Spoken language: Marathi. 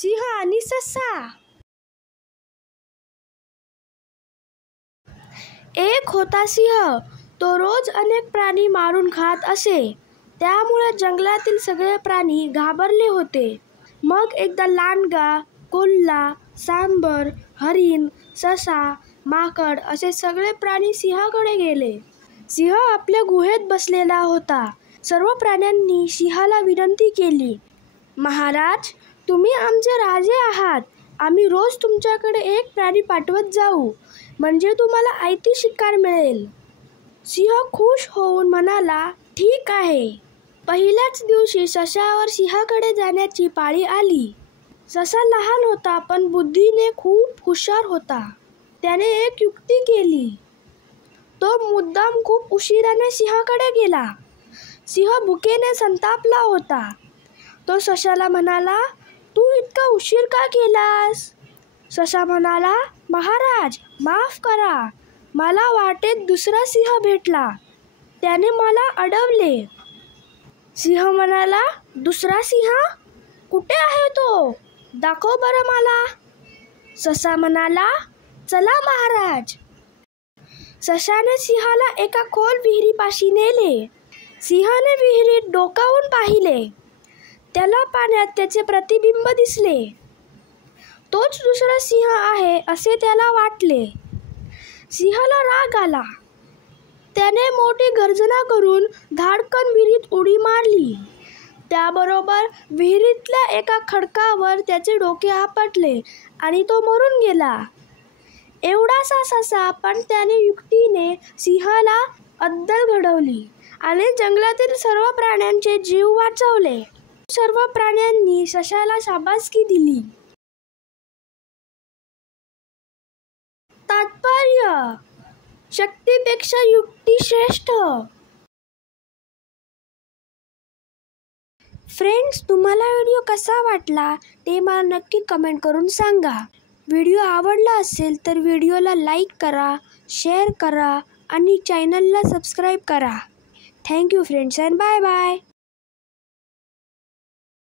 सिंह आणि ससा. एक होता सिंह. तो रोज अनेक प्राणी मारून खात असे. त्यामुळे जंगलातील सगळे प्राणी घाबरले होते. मग एकदा लांडगा, कोल्हा, सांबर, हरिण, ससा, माकड असे सगळे प्राणी सिंहाकडे गेले. सिंह आपल्या गुहेत बसलेला होता. सर्व प्राण्यांनी सिंहाला विनंती केली, महाराज, तुम्ही आमचे राजे आहात. आम्ही रोज तुमच्याकडे एक प्राणी पाठवत जाऊ, म्हणजे तुम्हाला आयती शिकार मिळेल. सिंह खुश होऊन म्हणाला, ठीक आहे. पहिल्याच दिवशी सशावर सिंहाकडे जाण्याची पाळी आली. ससा लहान होता पण बुद्धीने खूप हुशार होता. त्याने एक युक्ती केली. तो मुद्दाम खूप उशिराने सिंहाकडे गेला. सिंह भुकेने संतापला होता. तो सशाला म्हणाला, तू इतका उशीर का केलास? ससा म्हणाला, महाराज, माफ करा. मला वाटेत दुसरा सिंह भेटला. त्याने मला अडवले. सिंह म्हणाला, दुसरा सिंह? कुठे आहे तो? दाखव बरं मला. ससा म्हणाला, चला महाराज. सशाने सिंहाला एका खोल विहिरीपाशी नेले. सिंहाने विहिरीत डोकावून पाहिले. त्याला पाण्यात त्याचे प्रतिबिंब दिसले. तोच दुसरा सिंह आहे असे त्याला वाटले. सिंहाला राग आला. त्याने मोठी गर्जना करून धाडकन विहिरीत उडी मारली. त्याबरोबर विहिरीतल्या एका खडकावर त्याचे डोके आपटले आणि तो मरून गेला. एवढासा ससा, पण त्याने युक्तीने सिंहाला अद्दल घडवली आणि जंगलातील सर्व प्राण्यांचे जीव वाचवले. सर्व प्राण्यांनी सशाला शाबासकी दिली. तात्पर्य: शक्तीपेक्षा युक्ती श्रेष्ठ. फ्रेंड्स, तुम्हाला व्हिडिओ कसा वाटला ते मला नक्की कमेंट करून सांगा. व्हिडिओ आवडला असेल तर व्हिडिओला लाईक करा, शेअर करा आणि चॅनलला सबस्क्राईब करा. Thank you friends and bye bye.